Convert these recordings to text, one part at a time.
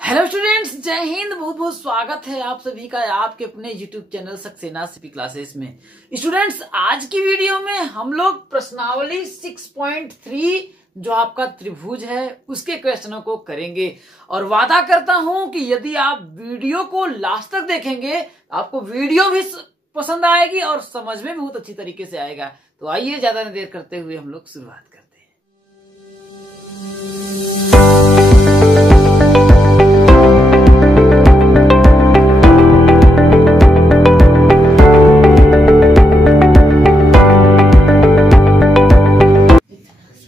Hello students, जय हिंद। बहुत बहुत स्वागत है आप सभी का आपके अपने YouTube channel Saxena CP classes में। स्टूडेंट्स, आज की वीडियो में हम लोग प्रश्नावली 6.3 जो आपका त्रिभुज है उसके क्वेश्चनों को करेंगे और वादा करता हूं कि यदि आप वीडियो को लास्ट तक देखेंगे आपको वीडियो भी पसंद आएगी और समझ में बहुत अच्छी तरीके से आएगा। तो आइए ज्यादा न देर करते हुए हम लोग शुरुआत करते हैं।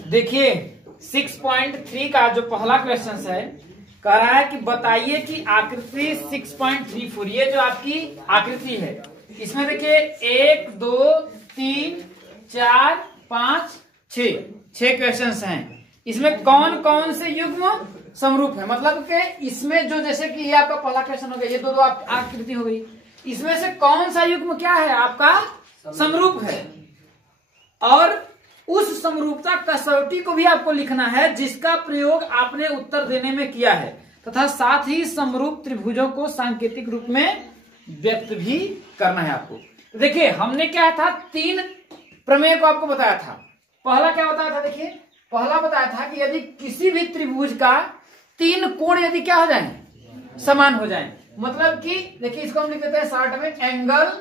देखिए 6.3 का जो पहला क्वेश्चन है कह रहा है कि बताइए कि आकृति 6.34 ये जो आपकी आकृति है इसमें देखिए 1 2 3 4 5 6 क्वेश्चंस हैं। इसमें कौन कौन से युग्म समरूप है, मतलब कि इसमें जो जैसे कि ये आपका पहला क्वेश्चन हो गया, ये दो आकृति हो गई, इसमें से कौन सा युग्म क्या है आपका समरूप है और उस समरूपता कसौटी को भी आपको लिखना है जिसका प्रयोग आपने उत्तर देने में किया है तथा साथ ही समरूप त्रिभुजों को सांकेतिक रूप में व्यक्त भी करना है आपको। तो देखिए हमने क्या था, 3 प्रमेय को आपको बताया था। पहला क्या बताया था, देखिए पहला बताया था कि यदि किसी भी त्रिभुज का 3 कोण यदि क्या हो जाए समान हो जाए, मतलब कि देखिए इसको हम लिख देते हैं शॉर्ट में एंगल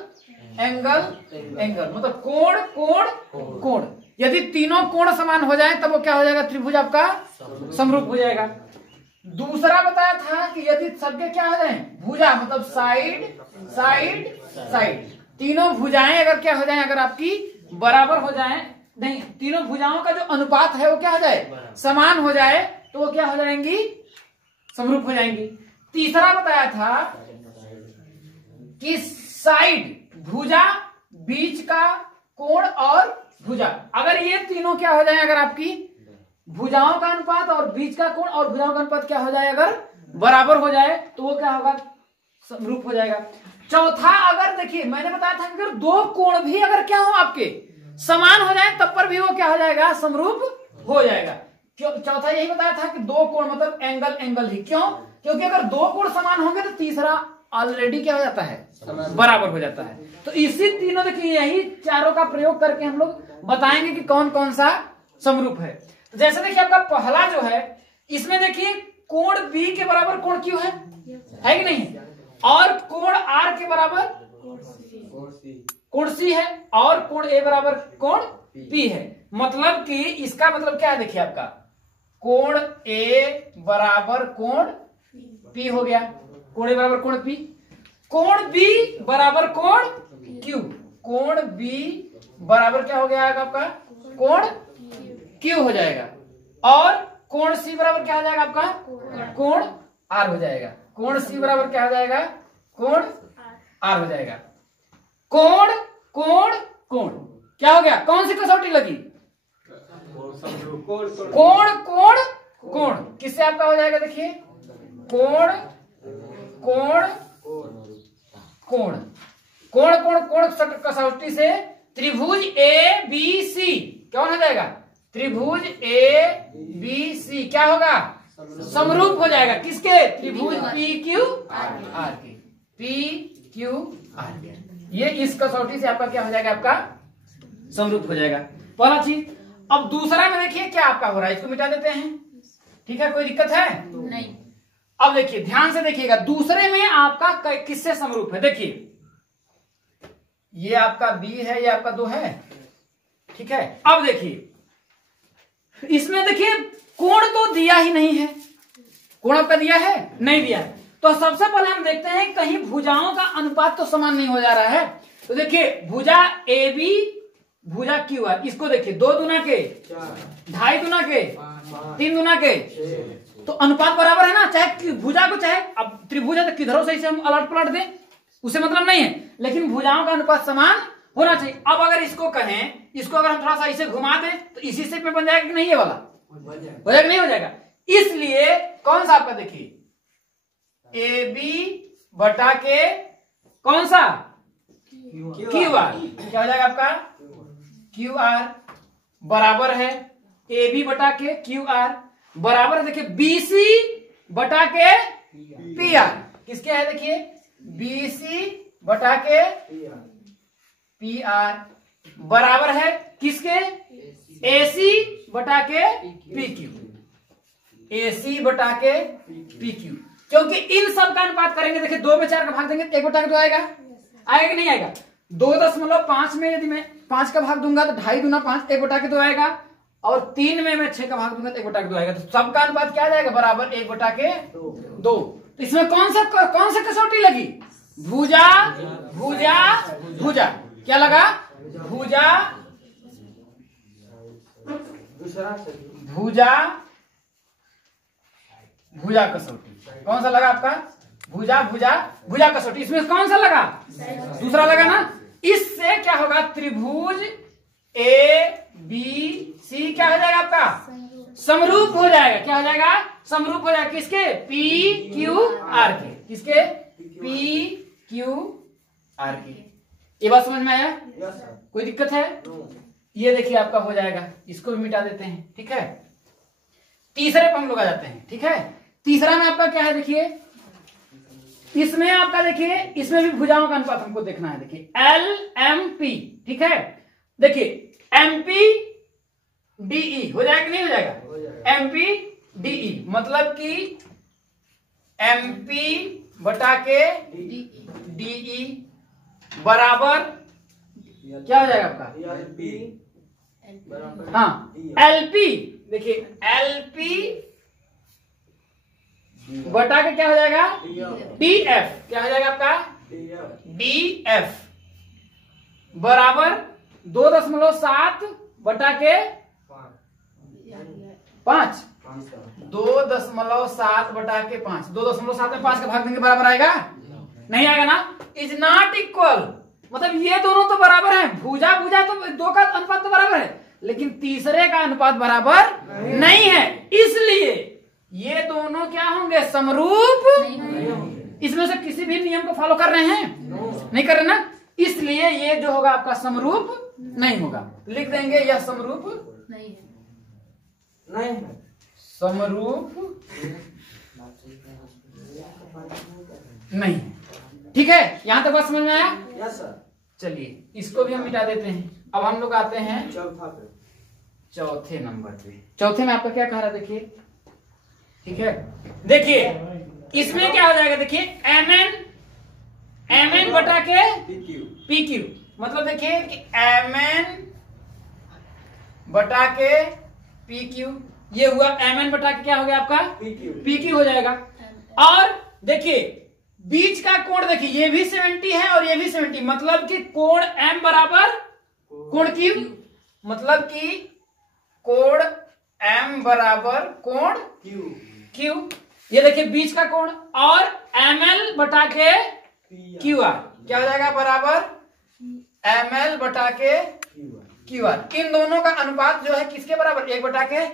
एंगल एंगल, मतलब कोण कोण कोण। यदि तीनों कोण समान हो जाए तब वो क्या हो जाएगा, त्रिभुज आपका समरूप हो जाएगा। दूसरा बताया था कि यदि सबके क्या हो जाए भुजा, मतलब साइड साइड साइड, तीनों भुजाएं अगर क्या हो जाए, अगर आपकी बराबर हो जाए, नहीं तीनों भुजाओं का जो अनुपात है वो क्या हो जाए समान हो जाए तो वो क्या हो जाएंगी समरूप हो जाएंगी। तीसरा बताया था कि साइड भुजा, बीच का कोण और भुजा, अगर ये तीनों क्या हो जाए, अगर आपकी भुजाओं का अनुपात और बीच का कोण और भुजाओं का अनुपात क्या हो जाए अगर बराबर हो जाए तो वो क्या होगा समरूप हो जाएगा। चौथा, अगर देखिए मैंने बताया था कि अगर 2 कोण भी अगर क्या हो आपके समान हो जाए तब पर भी वो क्या हो जाएगा समरूप हो जाएगा। क्यों, चौथा यही बताया था कि 2 कोण मतलब एंगल एंगल ही, क्यों, क्योंकि अगर 2 कोण समान होंगे तो तीसरा ऑलरेडी क्या हो जाता है बराबर हो जाता है। तो इसी तीनों देखिए यही चारों का प्रयोग करके हम लोग बताएंगे कि कौन कौन सा समरूप है। तो जैसे देखिए आपका पहला जो है इसमें देखिए कोण बी के बराबर कोण क्यू है कि नहीं, और कोण आर के बराबर कोण सी है और कोण ए बराबर कोण पी है। मतलब कि इसका मतलब क्या है, देखिए आपका कोण ए बराबर कोण पी हो गया, कोण ए बराबर कोण पी, कोण बी बराबर कोण क्यू, कोण बी बराबर क्या हो गया आपका कोण क्यू हो जाएगा, और कोण सी बराबर क्या हो जाएगा आपका कोण आर हो जाएगा, कोण सी बराबर क्या हो जाएगा कोण आर हो जाएगा। कोण कोण कोण क्या हो गया, कौन सी कसौटी लगी, कोण कोण कोण, किससे आपका हो जाएगा, देखिए कोण कोण कोण कोण कोण कोण कसौटी से त्रिभुज ए बी सी कौन हो जाएगा, त्रिभुज ए बी सी क्या होगा समरूप हो जाएगा, किसके, त्रिभुज पी क्यू आर के, पी क्यू आर के। ये इस कसौटी से आपका क्या हो जाएगा, आपका समरूप हो जाएगा। पहला चीज। अब दूसरा में देखिए क्या आपका हो रहा है, इसको मिटा देते हैं, ठीक है, कोई दिक्कत है नहीं। अब देखिए ध्यान से देखिएगा, दूसरे में आपका किससे समरूप है, देखिए ये आपका बी है, ये आपका 2 है, ठीक है। अब देखिए इसमें देखिए कोण तो दिया ही नहीं है, कोण आपका दिया है नहीं दिया है, तो सबसे पहले हम देखते हैं कहीं भुजाओं का अनुपात तो समान नहीं हो जा रहा है। तो देखिए भुजा ए बी भुजा क्यू आर, इसको देखिए 2 दूना के 2.5 दूना के 3 दूना के, तो अनुपात बराबर है ना, चाहे भुजा को, चाहे अब त्रिभुज है तो किधरों से इसे हम अलट पलट दें उसे मतलब नहीं है, लेकिन भुजाओं का अनुपात समान होना चाहिए। अब अगर इसको कहें, इसको अगर हम थोड़ा सा इसे घुमा दें तो इसी शेप में बन जाएगा कि नहीं, ये वाला हो जाएगा नहीं हो जाएगा। इसलिए कौन सा आपका देखिए ए बी बटा के कौन सा क्यू आर क्या हो जाएगा आपका क्यू आर बराबर है ए बी बटा के क्यू आर बराबर है, देखिए बीसी बटा के पी आर। किसके है देखिए, BC बटा के पी आर बराबर है किसके, AC बटा के PQ। AC बटा के PQ, क्योंकि इन सब का अनुपात करेंगे। देखिए 2 में 4 का भाग देंगे 1 बटा के 2 आएगा, आएगा कि नहीं आएगा। 2.5 में यदि मैं 5 का भाग दूंगा तो 2.5 दूना 5, 1 बटा के 2 आएगा। और 3 में मैं 6 का भाग दूंगा तो 1 बटा के 2 आएगा। तो सबका अनुपात क्या आ जाएगा, बराबर 1 बटा के 2। तो इसमें कौन सा कसौटी लगी, भुजा भुजा भुजा। क्या लगा, भुजा भुजा भुजा कसौटी। कौन सा लगा आपका, भुजा भुजा भुजा कसौटी। इसमें कौन सा लगा, दूसरा लगा ना। इससे क्या होगा, त्रिभुज ABC क्या हो जाएगा आपका, समरूप हो जाएगा। क्या हो जाएगा, समरूप हो जाएगा किसके, PQR के। किसके, PQR के। ये बात समझ में आया, कोई दिक्कत है। ये देखिए आपका हो जाएगा, इसको भी मिटा देते हैं। ठीक है, तीसरे पर हम लोग आ जाते हैं। ठीक है, तीसरा में आपका क्या है देखिए, इसमें आपका देखिए, इसमें भी भुजाओं का अनुपात हमको देखना है। देखिए LMP, ठीक है। देखिए MPDE हो जाएगा कि नहीं हो जाएगा, MPDE मतलब कि MP बटा के DE बराबर क्या हो जाएगा आपका, हाँ LP। देखिए LP बटा के क्या हो जाएगा, DF। क्या हो जाएगा आपका, DF बराबर 2.7 बटा के 5। 2.7 बटा के 5। 2.7 में 5 का भाग देंगे बराबर आएगा, नहीं आएगा ना। इज नॉट इक्वल, मतलब ये दोनों तो बराबर हैं, भुजा भुजा तो 2 का अनुपात तो बराबर है, लेकिन तीसरे का अनुपात बराबर नहीं है। इसलिए ये दोनों क्या होंगे, समरूप। इसमें से किसी भी नियम को फॉलो कर रहे हैं, नहीं कर रहे ना। इसलिए ये जो होगा आपका समरूप नहीं होगा। लिख देंगे यह समरूप नहीं है, समरूप नहीं। ठीक है, यहां तक बात समझ में आया। Yes sir. चलिए इसको भी हम मिटा देते हैं। अब हम लोग आते हैं चौथे नंबर पे। चौथे में आपका क्या कह रहा है देखिए, ठीक है। देखिए इसमें क्या हो जाएगा, देखिए MN बटा के PQ। मतलब देखिए कि MN बटा के PQ, ये हुआ MN बटा के क्या हो गया आपका, PQ हो जाएगा। और देखिए बीच का कोण देखिए, ये भी 70 है और ये भी 70, मतलब कि कोण M बराबर कोण Q, मतलब कि कोण M बराबर कोण Q। ये देखिए बीच का कोण, और ML बटा के QR क्या हो जाएगा, बराबर ML बटा के QR। इन दोनों का अनुपात जो है किसके बराबर, 1 बटा के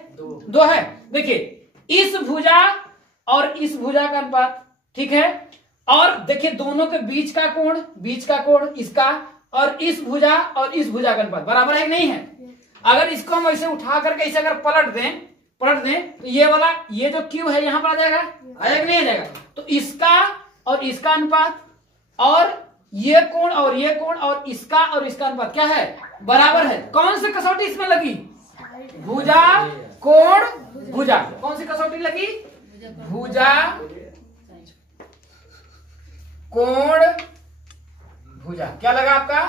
2 है। देखिए इस भुजा और इस भुजा का अनुपात, ठीक है। और देखिए दोनों के बीच का कोण इसका, और इस भुजा और इस भुजा का अनुपात बराबर है कि नहीं है। अगर इसको हम ऐसे उठा करके इसे अगर पलट दें तो ये वाला, ये जो Q है यहां पर आ जाएगा, आएगा कि नहीं आ जाएगा। तो इसका और इसका अनुपात, और ये कोण और ये कोण, और इसका अनुपात क्या है, बराबर है। कौन सी कसौटी इसमें लगी, भुजा कोण भुजा। कौन सी कसौटी लगी, भुजा कोण भुजा। क्या लगा आपका,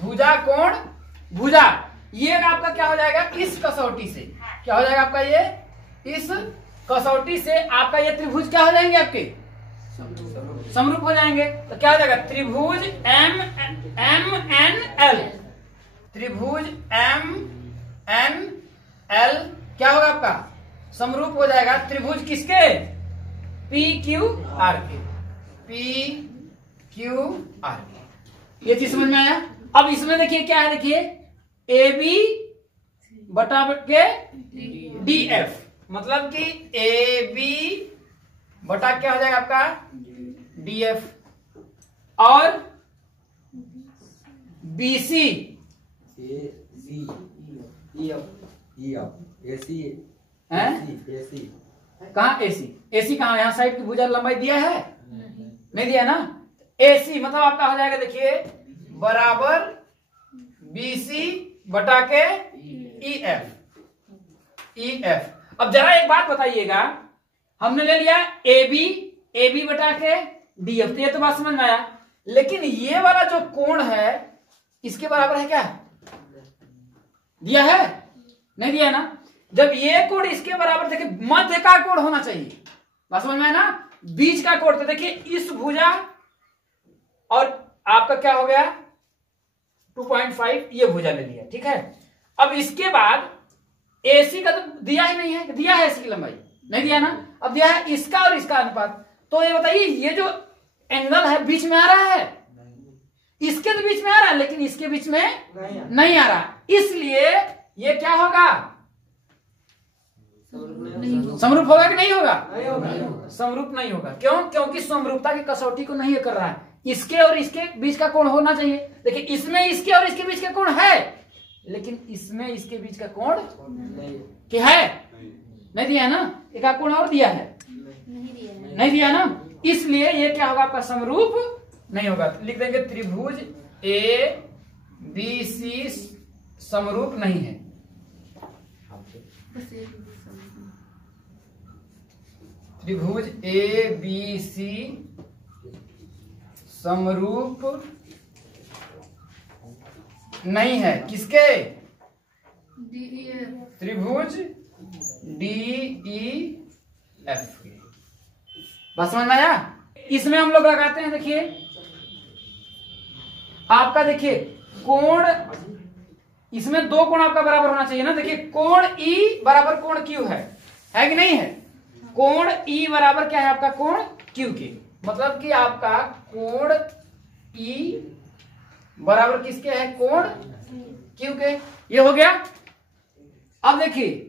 भुजा कोण भुजा। ये आपका क्या हो जाएगा, इस कसौटी से क्या हो जाएगा आपका, ये इस कसौटी से आपका ये त्रिभुज क्या हो जाएंगे, आपके समरूप हो जाएंगे। तो क्या हो जाएगा, त्रिभुज MNL। त्रिभुज MNL क्या होगा आपका, समरूप हो जाएगा त्रिभुज किसके, PQR के। PQR के, ये चीज समझ में आया। अब इसमें देखिए क्या है, देखिए AB बटा के DF, मतलब कि AB बटा क्या हो जाएगा आपका, DF। और BC कहाँ AC, AC कहाँ, यहाँ साइड की भुजा लंबाई दिया है, नहीं दिया ना। AC मतलब आपका हो जाएगा देखिए बराबर BC बटा के EF। अब जरा एक बात बताइएगा, हमने ले लिया AB बटा के DF, तो ये तो बात समझ में आया, लेकिन ये वाला जो कोण है इसके बराबर है क्या, दिया है, नहीं दिया ना। जब ये कोण इसके बराबर, देखिए मध्य का कोण होना चाहिए, बात समझ में आया ना, बीच का कोण। तो देखिए इस भुजा और आपका क्या हो गया 2.5, ये भुजा ले लिया, ठीक है। अब इसके बाद AC का तो दिया ही नहीं है, दिया है AC की लंबाई, नहीं दिया ना। अब दिया है इसका और इसका अनुपात, तो ये बताइए ये जो एंगल है बीच में आ रहा है, इसके तो बीच में आ रहा है लेकिन इसके बीच में नहीं आ रहा, इसलिए ये क्या होगा, समरूप होगा कि नहीं होगा, समरूप नहीं होगा। क्यों, क्योंकि समरूपता की कसौटी को नहीं कर रहा है, इसके और इसके बीच का कोण होना चाहिए। देखिए इसमें इसके और इसके बीच का कोण है, लेकिन इसमें इसके बीच का कोण क्या है, नहीं दिया ना, एक कोण और दिया है, नहीं दिया ना, इसलिए ये क्या होगा आपका समरूप नहीं होगा। लिख देंगे त्रिभुज ABC समरूप नहीं है। त्रिभुज ABC समरूप नहीं है, किसके, त्रिभुज DEF। बस समझ में आया। इसमें हम लोग लगाते हैं, देखिए आपका देखिए कोण, इसमें दो कोण आपका बराबर होना चाहिए ना। देखिए कोण E बराबर कोण Q है कि नहीं है, कोण E बराबर क्या है आपका कोण Q के, मतलब कि आपका कोण E बराबर किसके है, कोण Q के, ये हो गया। अब देखिए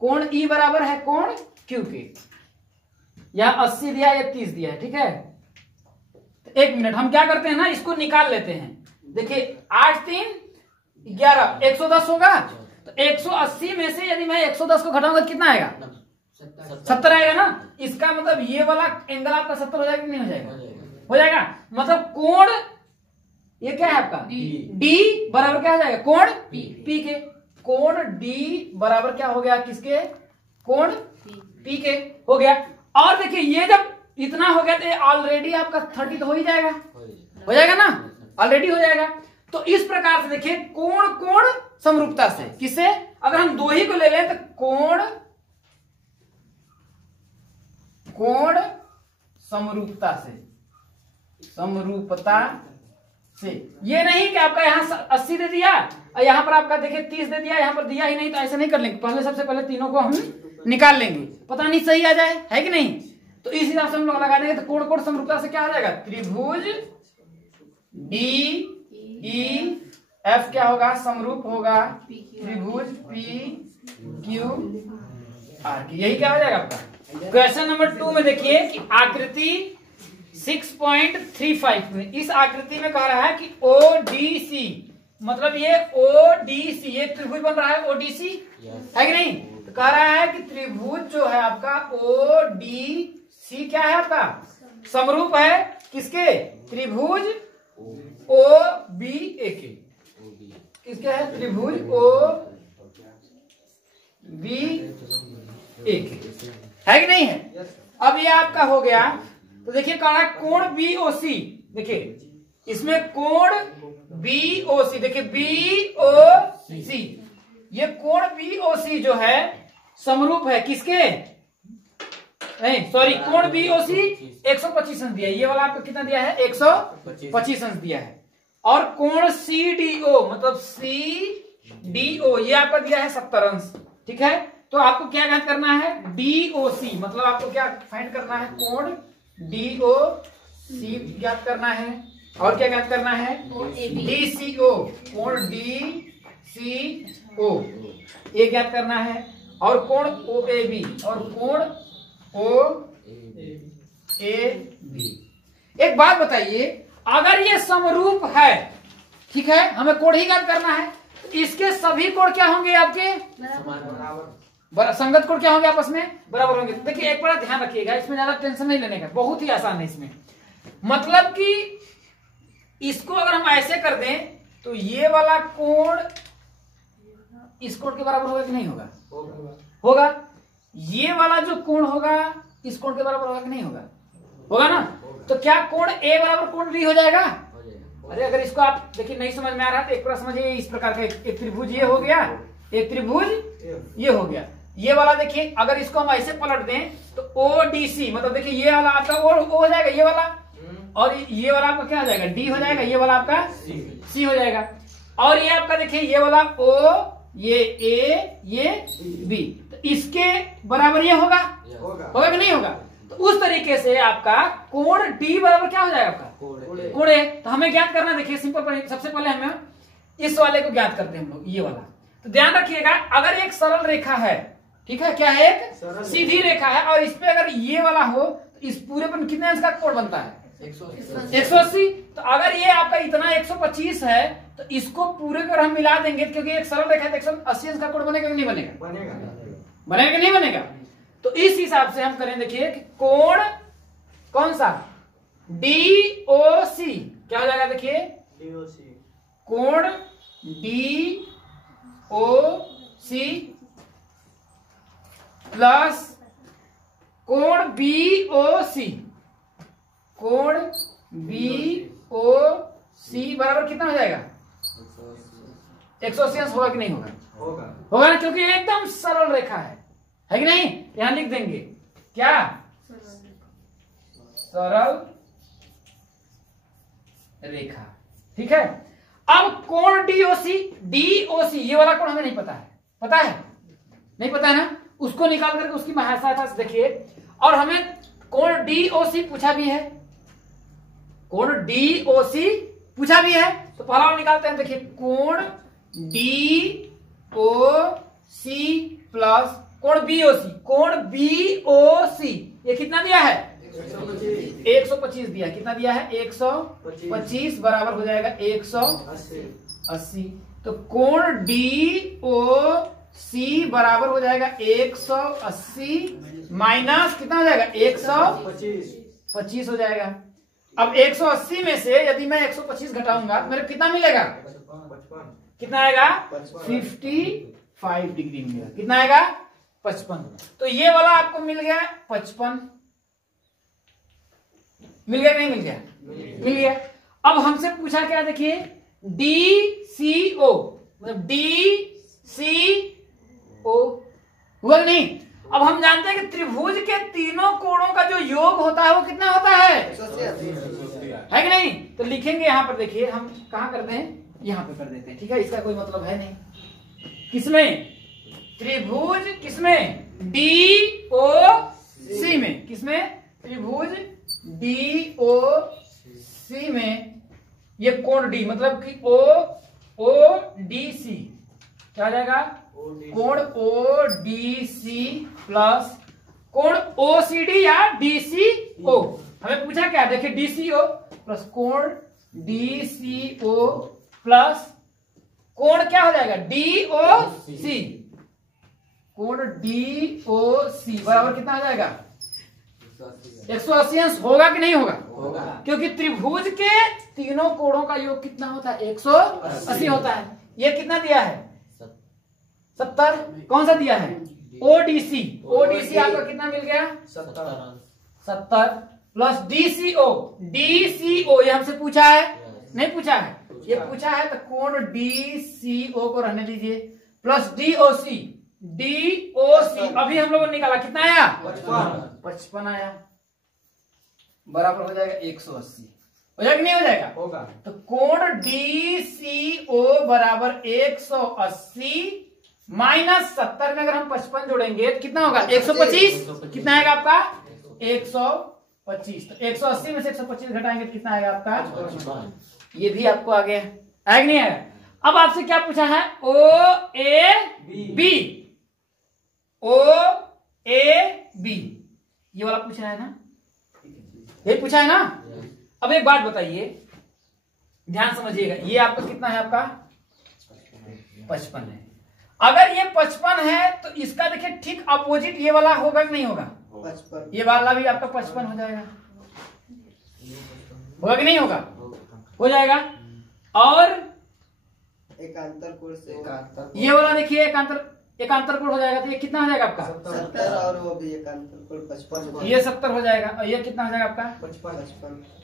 कोण E बराबर है कोण Q के, या 80 दिया या 30 दिया है, ठीक है। तो 1 मिनट हम क्या करते हैं ना, इसको निकाल लेते हैं। देखिए 8 3 11 110 होगा, तो 180 में से यदि मैं 110 को घटाऊंगा कितना आएगा, 70 आएगा ना। इसका मतलब ये वाला एंगल आपका 70 हो जाएगा कि नहीं हो जाएगा, हो जाएगा। मतलब कोण ये क्या है आपका D बराबर क्या हो जाएगा, कोण P के, कोण D बराबर क्या हो गया किसके, कोण P के हो गया। और देखिए ये जब इतना हो गया तो ऑलरेडी आपका 30 तो हो ही जाएगा, हो जाएगा ना, ऑलरेडी हो जाएगा। तो इस प्रकार से देखिए कोण कोण समरूपता से, किससे, अगर हम दो ही को ले लें तो कोण कोण समरूपता से, समरूपता से। ये नहीं कि आपका यहाँ 80 दे दिया और यहाँ पर आपका देखिए 30 दे दिया, यहाँ पर दिया ही नहीं, तो ऐसा नहीं कर लेंगे। पहले सबसे पहले तीनों को हम निकाल लेंगे, पता नहीं सही आ जाए है कि नहीं। तो इस हिसाब से हम लोग लगा देंगे, तो कोण कोण समरूपता से क्या हो जाएगा, त्रिभुज DEF क्या होगा, समरूप होगा त्रिभुज PQR। यही क्या हो जाएगा आपका। क्वेश्चन नंबर 2 में देखिए कि आकृति 6.35 में, इस आकृति में कह रहा है कि ODC, मतलब ये ODC, ये त्रिभुज बन रहा है ODC है कि नहीं। तो कह रहा है कि त्रिभुज जो है आपका ODC क्या है आपका, समरूप है किसके, त्रिभुज OBA के, किसके है, त्रिभुज OBA के, है कि नहीं है। अब ये आपका हो गया। तो देखिए कह रहा है कोण BOC, देखिए इसमें कोण BOC, देखिए BOC, ये कोण BOC जो है समरूप है किसके, नहीं सॉरी, कोण BOC 125 अंश दिया है, ये वाला आपको कितना दिया है, 125 अंश दिया है। और कोण CDO मतलब CDO ये आपका दिया है 70 अंश, ठीक है। तो आपको क्या ज्ञात करना है, DOC, मतलब आपको क्या फाइंड करना है, कोण DOC ज्ञात करना है। और क्या ज्ञात करना है, DCO, कोण DCO ये ज्ञात करना है। और कोण OAB और कोण OAB। एक बात बताइए, अगर ये समरूप है, ठीक है, हमें कोण ही ज्ञात करना है, इसके सभी कोण क्या होंगे आपके संगत कोण क्या होंगे आपस में बराबर होंगे। देखिए एक बड़ा ध्यान रखिएगा, इसमें ज्यादा टेंशन नहीं लेने का, बहुत ही आसान है इसमें। मतलब कि इसको अगर हम ऐसे कर दें तो ये वाला कोण इस कोण के बराबर होगा कि नहीं होगा? होगा। ये वाला जो कोण होगा इस कोण के बराबर होगा कि नहीं होगा? होगा ना। तो क्या कोण ए बराबर कोण बी हो जाएगा? अरे अगर इसको आप देखिए नहीं समझ में आ रहा तो एक बार समझिए, इस प्रकार का एक त्रिभुज ये हो गया, एक त्रिभुज ये हो गया। ये वाला देखिए अगर इसको हम ऐसे पलट दें तो ODC, मतलब देखिए ये वाला आपका O हो जाएगा, ये वाला, और ये वाला आपका क्या हो जाएगा? D हो जाएगा, ये वाला आपका C हो जाएगा। और ये आपका देखिए ये वाला O, ये A, ये B, तो इसके बराबर ये होगा कि नहीं होगा? तो उस तरीके से आपका कोण D बराबर क्या हो जाएगा? आपका कोण A। तो हमें ज्ञात करना, देखिए सिंपल, सबसे पहले हमें इस वाले को ज्ञात करते हैं हम लोग, ये वाला। तो ध्यान रखिएगा, अगर एक सरल रेखा है, ठीक है, क्या है? एक सीधी रेखा है, और इस पे अगर ये वाला हो तो इस पूरे पर कितने अंश का कोण बनता है? 180। तो अगर ये आपका इतना 125 है तो इसको पूरे को हम मिला देंगे, क्योंकि एक सरल रेखा है, 180 अंश का कोण बनेगा कि नहीं बनेगा? बनेगा कि नहीं बनेगा? तो इस हिसाब से हम करें, देखिए कि कोण कौन सा? DOC क्या हो जाएगा? देखिए कोण DOC प्लस कोण BOC, कोण BOC बराबर कितना हो जाएगा? 180 अंश होगा कि नहीं होगा? होगा ना, क्योंकि एकदम सरल रेखा है कि नहीं? यहां लिख देंगे क्या? सरल रेखा, ठीक है। अब कोण DOC ये वाला कोण हमें नहीं पता है, पता है? नहीं पता है ना, उसको निकाल करके उसकी सहायता से देखिए। और हमें कोण DOC पूछा भी है, कोण DOC पूछा भी है, तो पहला निकालते हैं। देखिए कोण DOC प्लस कोण BOC, कोण BOC ये कितना दिया है? 125 दिया। कितना दिया है? 125 बराबर हो जाएगा 180। तो कोण DOC बराबर हो जाएगा 180 माइनस कितना हो जाएगा? 125 हो जाएगा। अब 180 में से यदि मैं 125 घटाऊंगा तो मेरे कितना मिलेगा? कितना आएगा? 55 डिग्री मिलेगा। कितना आएगा? 55। तो ये वाला आपको मिल गया 55। मिल गया नहीं मिल गया? मिल गया। अब हमसे पूछा क्या? देखिए DCO, मतलब DCO हुआ नहीं? अब हम जानते हैं कि त्रिभुज के तीनों कोणों का जो योग होता है वो कितना होता है? है कि नहीं? तो लिखेंगे यहां पर, देखिए हम कहां करते हैं? यहां पे कर देते हैं, ठीक है। इसका कोई मतलब है नहीं। किसमें? त्रिभुज किसमें? DOC में। किसमें? त्रिभुज DOC में ये कोण D, मतलब कि ODC क्या हो जाएगा? कोण ODC प्लस कोण OCD या DCO। हमें पूछा क्या? देखिए DCO प्लस कोण DCO प्लस कोण क्या हो जाएगा? DOC। कोण DOC बराबर कितना हो जाएगा? 180 अंश होगा कि नहीं होगा? क्योंकि त्रिभुज के तीनों कोणों का योग कितना होता है? 180 होता है। ये कितना दिया है? 70। कौन सा दिया है? ODC आपका कितना मिल गया? 70 प्लस DCO ये हमसे पूछा है? नहीं पूछा है। ये पूछा है तो कोण DCO को रहने दीजिए प्लस DOC अभी हम लोगों ने निकाला, कितना आया? 55 आया, बराबर हो जाएगा 180। हो जाएगा कि नहीं हो जाएगा? होगा। तो कोण DCO बराबर 180 माइनस 70 में अगर हम 55 जोड़ेंगे तो कितना होगा? 125। कितना आएगा आपका? 125। तो 180 में से 125 घटाएंगे तो कितना आएगा आपका? ये भी आपको आ गया, आएगा नहीं आएगा? अब आपसे क्या पूछा है? OAB ये वाला पूछा है ना? यही पूछा है ना? अब एक बात बताइए, ध्यान समझिएगा। ये आपका कितना है? आपका 55 है। अगर ये 55 है तो इसका देखिए ठीक अपोजिट ये वाला होगा कि नहीं होगा? 55। ये वाला भी आपका 55 हो जाएगा, होगा कि नहीं होगा? हो जाएगा। और एकांतर कोण से ये वाला देखिए एकांतर कोण हो जाएगा, तो ये कितना हो जाएगा आपका? 70 और वो भी एकांतर कोण 55। ये 70 हो जाएगा। और ये कितना हो जाएगा आपका?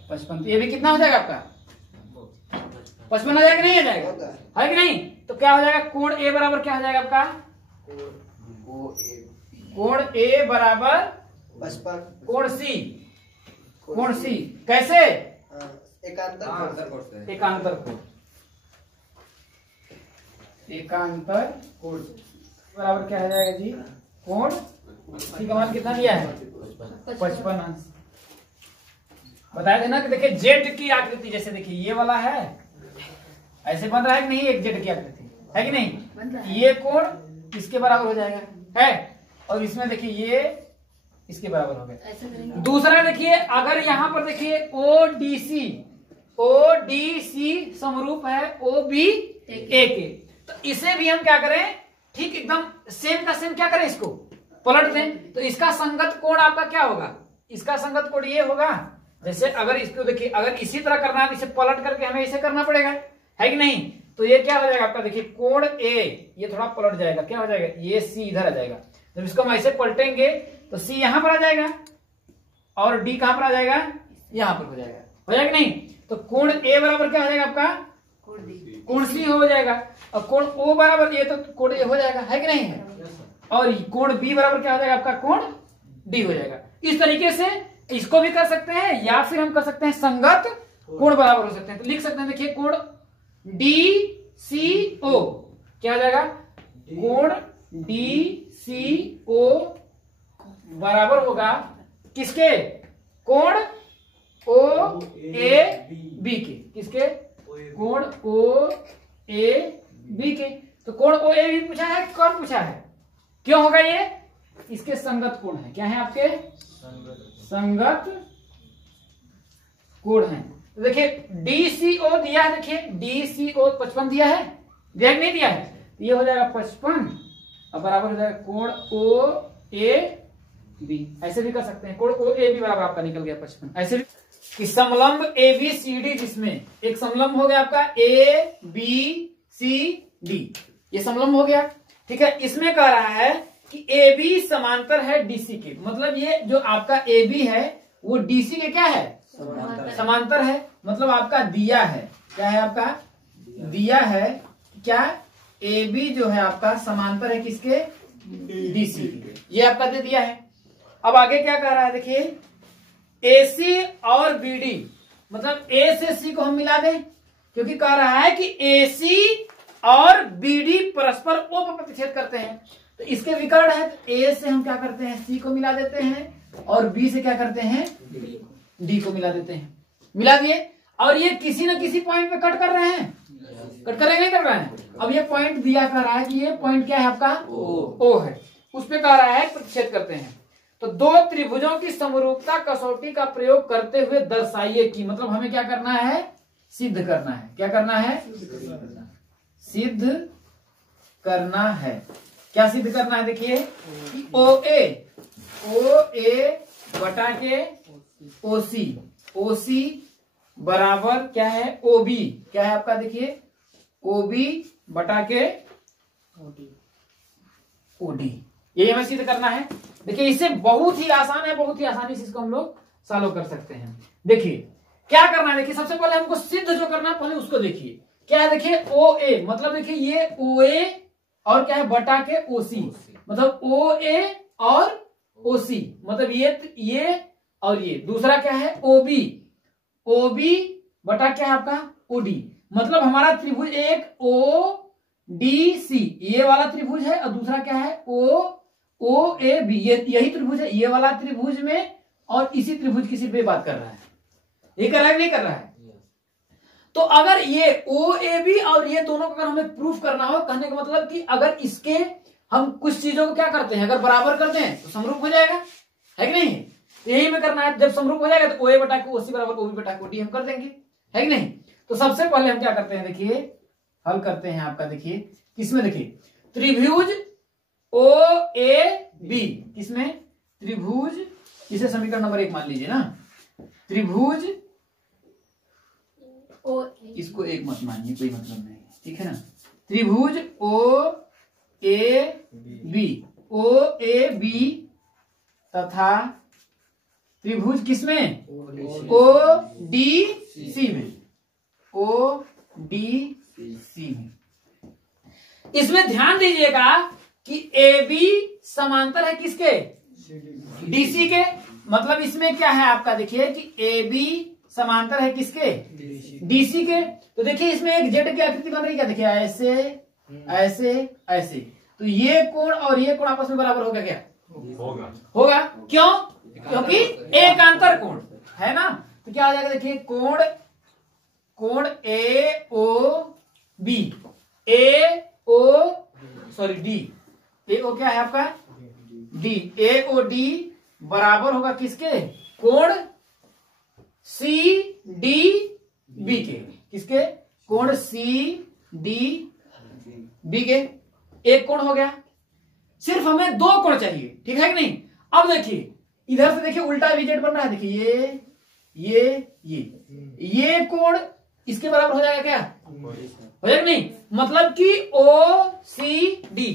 55। ये भी कितना हो जाएगा आपका? 55 हो जाएगा कि नहीं हो जाएगा? है कि नहीं? तो क्या हो जाएगा? कोण ए बराबर क्या हो जाएगा आपका? कोण ए बराबर 55 कोण सी। कोण सी कैसे? एकांतर कोण। एकांतर कोण। एकांतर कोण बराबर क्या हो जाएगा जी? कोण सी का मान कितना दिया है? 55 अंश। बताया देना कि देखिए जेड की आकृति, जैसे देखिए ये वाला है, ऐसे बन रहा है कि नहीं? एक जेड की आकृति है कि नहीं? ये कोण इसके बराबर हो जाएगा है, और इसमें देखिए ये इसके बराबर हो गया। दूसरा देखिए, अगर यहां पर देखिए ओडीसी समरूप है OB ए के, तो इसे भी हम क्या करें? ठीक एकदम सेम का सेम क्या करें? इसको पलट दें। तो इसका संगत कोण आपका क्या होगा? इसका संगत कोण ये होगा। जैसे अगर इसको देखिए, अगर इसी तरह करना है तो इसे पलट करके हमें इसे करना पड़ेगा, है कि नहीं? तो ये क्या हो जाएगा आपका? देखिए कोण ए ये थोड़ा पलट जाएगा, क्या हो जाएगा? ये सी इधर आ जाएगा। जब इसको हम ऐसे पलटेंगे तो सी यहां पर आ जाएगा और डी कहां पर आ जाएगा? यहां पर हो जाएगा। हो जाएगा नहीं? तो कोण ए बराबर क्या हो जाएगा आपका? कोण सी हो जाएगा। और कोण ओ बराबर ये तो कोण ए हो जाएगा, है कि नहीं है? और कोण बी बराबर क्या हो जाएगा आपका? कोण डी हो जाएगा। इस तरीके से इसको भी कर सकते हैं, या फिर हम कर सकते हैं संगत कोण बराबर हो सकते हैं। तो लिख सकते हैं, देखिए कोण DCO क्या हो जाएगा? कोण DCO बराबर होगा किसके? कोण OAB के। किसके? कोण OAB के। तो कोण OAB पूछा है, कौन पूछा है? क्यों होगा ये? इसके संगत कोण है। क्या है आपके? संगत कोण है। तो देखिए DCO दिया है, देखिए DCO 55 दिया है, दिया कि नहीं दिया है? तो ये हो जाएगा 55 और बराबर हो जाएगा कोण OAB। ऐसे भी कर सकते हैं, कोण OAB बराबर आपका निकल गया 55। ऐसे भी कि समलंब ABCD, जिसमें एक समलंब हो गया आपका ABCD, ये समलंब हो गया। ठीक है, इसमें कह रहा है कि AB समांतर है DC के। मतलब ये जो आपका AB है वो DC के क्या है? समांतर है। मतलब आपका दिया है, क्या है आपका? दिया है क्या? AB जो है आपका समांतर है किसके? DC के। ये आपका दे दिया है। अब आगे क्या कह रहा है देखिए, AC और BD, मतलब A से C को हम मिला दें, क्योंकि कह रहा है कि AC और BD परस्पर O पर प्रतिच्छेद करते हैं। तो इसके विकर्ण है, तो A से हम क्या करते हैं? C को मिला देते हैं, और B से क्या करते हैं? D को मिला देते हैं। मिला दिए, और ये किसी न किसी पॉइंट पे कट कर रहे हैं। कट कर रहे हैं, नहीं कर रहे हैं? अब ये पॉइंट दिया कर रहा है कि ये पॉइंट क्या है आपका? O है। उस पे कह रहा है प्रतिच्छेद करते हैं। तो दो त्रिभुजों की समरूपता कसौटी का प्रयोग करते हुए दर्शाइए कि, मतलब हमें क्या करना है? सिद्ध करना है। क्या करना है? सिद्ध करना है। क्या सिद्ध करना है? देखिए कि OA बटा के OC बराबर क्या है? OB। क्या है आपका? देखिए OB बटा के OD, ये हमें सिद्ध करना है। देखिए इससे बहुत ही आसान है, बहुत ही आसानी से इसको हम लोग सॉल्व कर सकते हैं। देखिए क्या करना है, देखिए सबसे पहले हमको सिद्ध जो करना है पहले उसको देखिए। क्या है? देखिए OA, मतलब देखिए ये OA और क्या है? बटा के OC, मतलब OA और OC, मतलब ये और ये। दूसरा क्या है? OB बटा क्या है आपका? OD, मतलब हमारा त्रिभुज एक ODC ये वाला त्रिभुज है, और दूसरा क्या है? OAB यही त्रिभुज है, ये वाला त्रिभुज में, और इसी त्रिभुज की सिर्फ बात कर रहा है। ये कर रहा है नहीं कर रहा है? तो अगर ये OAB और ये दोनों को अगर हमें प्रूफ करना हो, कहने का मतलब कि अगर इसके हम कुछ चीजों को क्या करते हैं, अगर बराबर करते हैं तो समरूप हो जाएगा, है कि नहीं? यही में करना है। जब समरूप हो जाएगा तो OA बटा के OC बराबर OB बटा के OD हम कर देंगे, है कि नहीं? तो सबसे पहले हम क्या करते हैं, देखिए हल करते हैं आपका। देखिए इसमें देखिए त्रिभुज ओ ए बी, किसमें त्रिभुज, इसे समीकरण नंबर 1 मान लीजिए ना, त्रिभुज ओ इसको 1 मत मानिए, कोई मतलब नहीं, ठीक है ना। त्रिभुज ओ ए बी तथा त्रिभुज किसमें ओ डी सी में, ओ डी सी में। इसमें ध्यान दीजिएगा कि ए बी समांतर है किसके, डीसी के। मतलब इसमें क्या है आपका, देखिए कि ए बी समांतर है किसके, डीसी के। तो देखिए इसमें एक जेड की आकृति बन रही है, देखिए ऐसे ऐसे ऐसे, तो ये कोण और ये कोण आपस में बराबर होगा क्या, होगा। क्यों, क्योंकि एकांतर कोण है ना। तो क्या हो जाएगा, देखिए कोण ए ओ बी, डी, ए ओ क्या है आपका डी, ए ओ डी बराबर होगा किसके, कोण सी डी बी के, किसके, कोण सी डी बी के। एक कोण हो गया, सिर्फ हमें 2 कोण चाहिए, ठीक है कि नहीं। अब देखिए इधर से देखिए उल्टा विजेट बन रहा है, देखिए ये कोण इसके बराबर हो जाएगा क्या, हो जाएगा नहीं। मतलब कि ओ सी डी,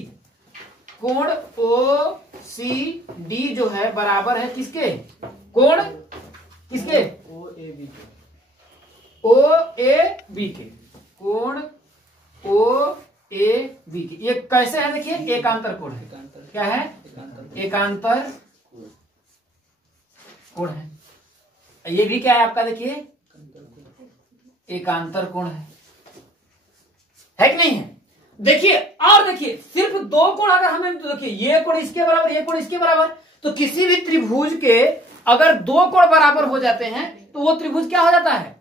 कोण ओ सी डी जो है बराबर है किसके, कोण किसके, ओ ए बी के, कोण ओ ए बी के। ये कैसे है, देखिए एकांतर कोण है, क्या है, एकांतर कोण है। ये भी क्या है आपका, देखिए एकांतर कोण है कि नहीं है। देखिए और देखिए सिर्फ 2 कोण अगर हमें, तो देखिए ये कोण इसके बराबर, ये कोण इसके बराबर, तो किसी भी त्रिभुज के अगर 2 कोण बराबर हो जाते हैं तो वो त्रिभुज क्या हो जाता है,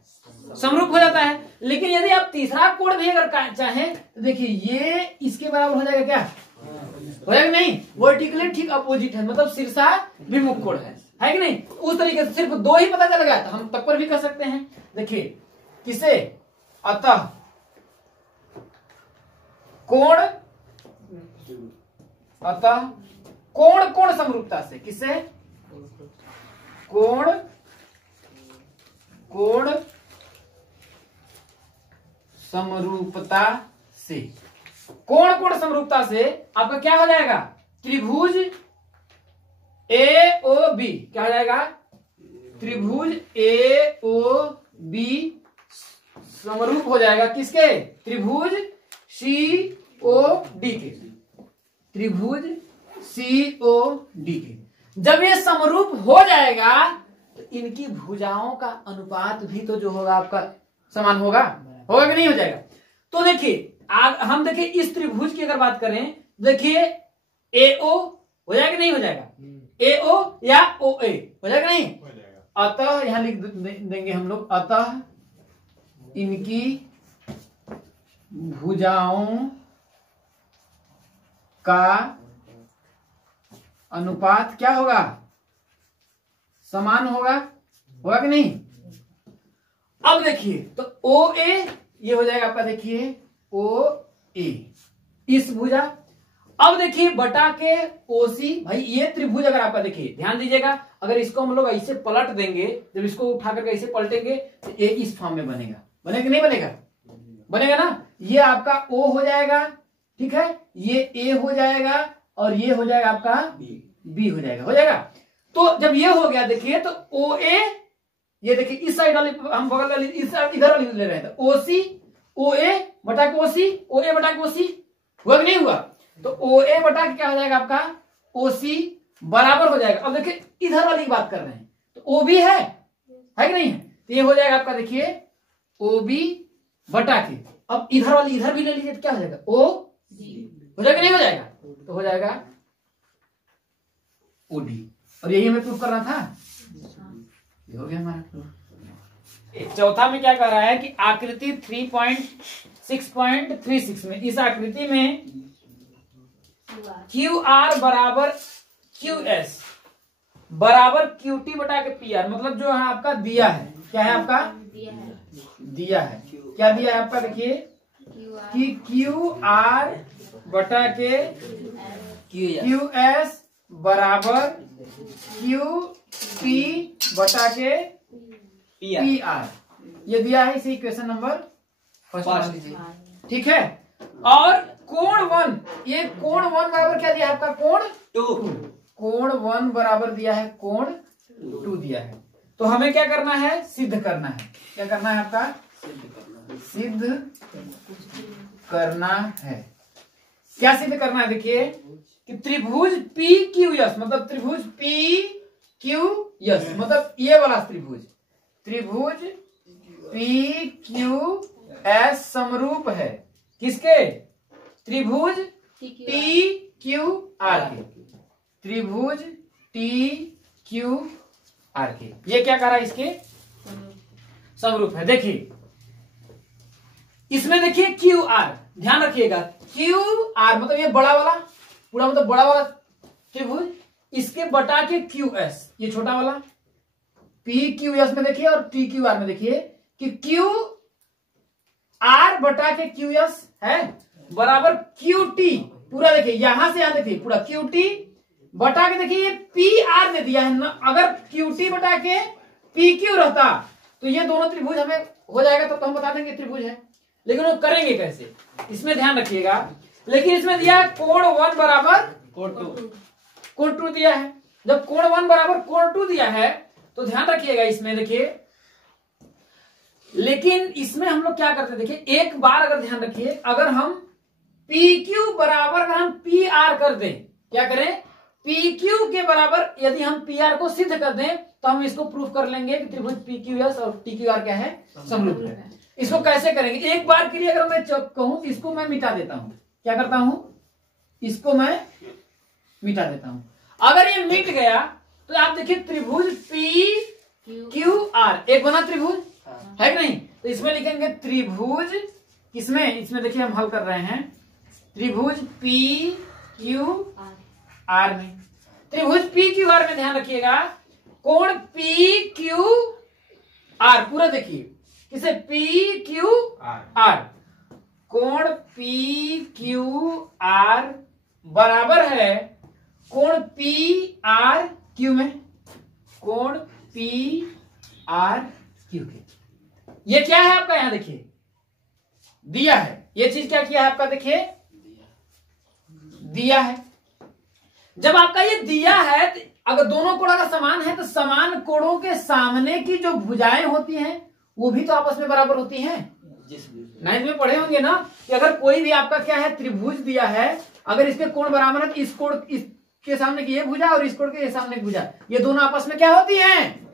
समरूप हो जाता है। लेकिन यदि आप तीसरा कोण भी अगर चाहें तो देखिए ये इसके बराबर हो जाएगा क्या, हो जाएगा नहीं, वर्टिकली ठीक अपोजिट है, मतलब शीर्षा विमुख कोण है कि नहीं। उस तरीके से सिर्फ 2 ही पता चल गया तो हम तक पर भी कर सकते हैं। देखिए किसे, अतः कोण कोण समरूपता से, किसे, कोण समरूपता से, कोण समरूपता से आपका क्या हो जाएगा, त्रिभुज ए ओ बी, क्या हो जाएगा, त्रिभुज ए ओ बी समरूप हो जाएगा किसके, त्रिभुज सी ओ डी के, त्रिभुज सी ओ डी के। जब ये समरूप हो जाएगा तो इनकी भुजाओं का अनुपात भी तो जो होगा आपका समान होगा कि नहीं हो जाएगा। तो देखिए हम देखिए इस त्रिभुज की अगर बात करें, देखिए AO हो जाएगा कि नहीं हो जाएगा, AO या OA हो जाएगा नहीं, अतः यहां लिख देंगे हम लोग, अतः इनकी भुजाओं का अनुपात क्या होगा, समान होगा कि नहीं। अब देखिए तो OA ये हो जाएगा आपका, देखिए OA इस भुजा। अब देखिए बटा के OC, भाई ये त्रिभुज अगर आपका देखिए ध्यान दीजिएगा, अगर इसको हम लोग ऐसे पलट देंगे, जब इसको उठा करके ऐसे पलटेंगे तो ये इस फॉर्म में बनेगा, नहीं बनेगा, बनेगा ना। ये आपका O हो जाएगा, ठीक है, ये A हो जाएगा और ये हो जाएगा आपका B हो जाएगा। तो जब ये हो गया देखिए तो OA, ये देखिए इस साइड वाले हम बगल वाली इस इधर वाली ले रहे हैं, तो OC OA बटा के OC, OA बटा के OC हुआ कि नहीं हुआ। तो OA बटा के क्या हो जाएगा आपका, OC बराबर हो जाएगा। अब देखिए इधर वाली की बात कर रहे हैं तो OB है कि नहीं है, तो ये हो जाएगा आपका देखिए OB बटा के, अब इधर वाली इधर भी ले लीजिए तो क्या हो जाएगा, OG हो जाएगा नहीं हो जाएगा, तो हो जाएगा OD। और यही हमें प्रूफ करना था, ये हो गया हमारा प्रूफ। चौथा में क्या कर रहा है कि आकृति 3.6.36 में, इस आकृति में QR बराबर QS बराबर QT बटा के PR, मतलब जो है आपका दिया है, क्या है आपका दिया है, क्या दिया है आपका, देखिए कि QR बटा के क्यू एस बराबर क्यू पी बटा के पी आर, ये दिया है इसी इक्वेशन नंबर फर्स्ट मान लीजिए। ठीक है, और कोण 1, ये कोण 1 बराबर क्या दिया है आपका, कोण 2, कोण 1 बराबर दिया है कोण 2 दिया है। तो हमें क्या करना है, सिद्ध करना है। क्या करना है आपका, सिद्ध करना है। क्या सिद्ध करना है, देखिए कि त्रिभुज पी क्यू एस, मतलब त्रिभुज पी क्यू एस, मतलब ये वाला त्रिभुज, त्रिभुज पी क्यू एस समरूप है किसके, त्रिभुज टी क्यू आर के, त्रिभुज टी क्यू आर के। ये क्या कह रहा है, इसके समरूप है। देखिए इसमें देखिए क्यू आर, ध्यान रखिएगा क्यू आर मतलब ये बड़ा वाला पूरा, मतलब बड़ा वाला त्रिभुज, इसके बटा के क्यू एस, ये छोटा वाला पी क्यू एस में देखिए, और टी क्यू आर में देखिए कि क्यू आर बटा के क्यू एस है बराबर क्यू टी, पूरा देखिए यहां से यहां देखिए पूरा क्यू टी बटा के देखिए ये पी आर दे दिया है ना। अगर क्यू टी बटा के पी क्यू रहता तो ये दोनों त्रिभुज हमें हो जाएगा, तो हम बता देंगे त्रिभुज है, लेकिन वो करेंगे कैसे, इसमें ध्यान रखिएगा। लेकिन इसमें दिया है कोण 1 बराबर कोण 2 दिया है। जब कोण 1 बराबर कोण 2 दिया है तो ध्यान रखिएगा इसमें, देखिए लेकिन इसमें हम लोग क्या करते हैं, देखिए एक बार अगर ध्यान रखिए, अगर हम पी क्यू बराबर अगर हम पी आर कर दें, क्या करें, पी क्यू के बराबर यदि हम पी आर को सिद्ध कर दें तो हम इसको प्रूफ कर लेंगे कि त्रिभुज पी क्यू एस और टी क्यू आर क्या है, समरूप है। इसको कैसे करेंगे, एक बार के लिए अगर मैं कहूं इसको मैं मिटा देता हूं, क्या करता हूं, इसको मैं मिटा देता हूं। अगर ये मिट गया तो आप देखिए त्रिभुज पी क्यू आर एक बना त्रिभुज है कि नहीं, तो इसमें लिखेंगे त्रिभुज, किसमें, इसमें देखिए हम हल कर रहे हैं, त्रिभुज पी क्यू आर में, त्रिभुज पी क्यू आर में ध्यान रखिएगा कोण पी क्यू आर पूरा देखिए किसे, पी क्यू आर, कोण पी क्यू आर बराबर है कोण पी आर क्यू में, कोण पी आर क्यू के। ये क्या है आपका, यहां देखिए दिया है, ये चीज क्या किया है आपका, देखिए दिया है। जब आपका ये दिया है, अगर दोनों कोण अगर समान है तो समान कोणों के सामने की जो भुजाएं होती हैं वो भी तो आपस में बराबर होती हैं। 9th में पढ़े होंगे ना कि अगर कोई भी आपका क्या है त्रिभुज दिया है, अगर इसके कोण बराबर है तो इस कोण इसके सामने की ये भुजा और इस कोण के सामने की भुजा, ये दोनों आपस में क्या होती हैं,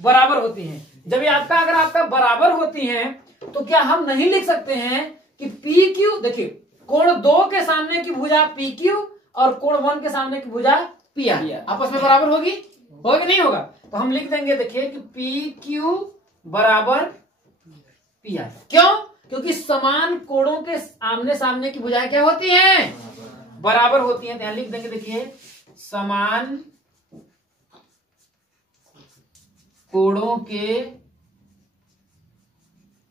बराबर होती हैं। जब ये आपका अगर आपका बराबर होती हैं तो क्या हम नहीं लिख सकते हैं कि पी क्यू, देखिए कोण 2 के सामने की भुजा पी क्यू और कोण 1 के सामने की भुजा पी आर आपस में बराबर होगी, होगा कि नहीं होगा, तो हम लिख देंगे देखिए कि पी क्यू बराबर पी आर। क्यों, क्योंकि समान कोणों के आमने सामने की भुजाएं क्या होती हैं, बराबर होती हैं। तो यहां लिख देंगे देखिए समान कोणों के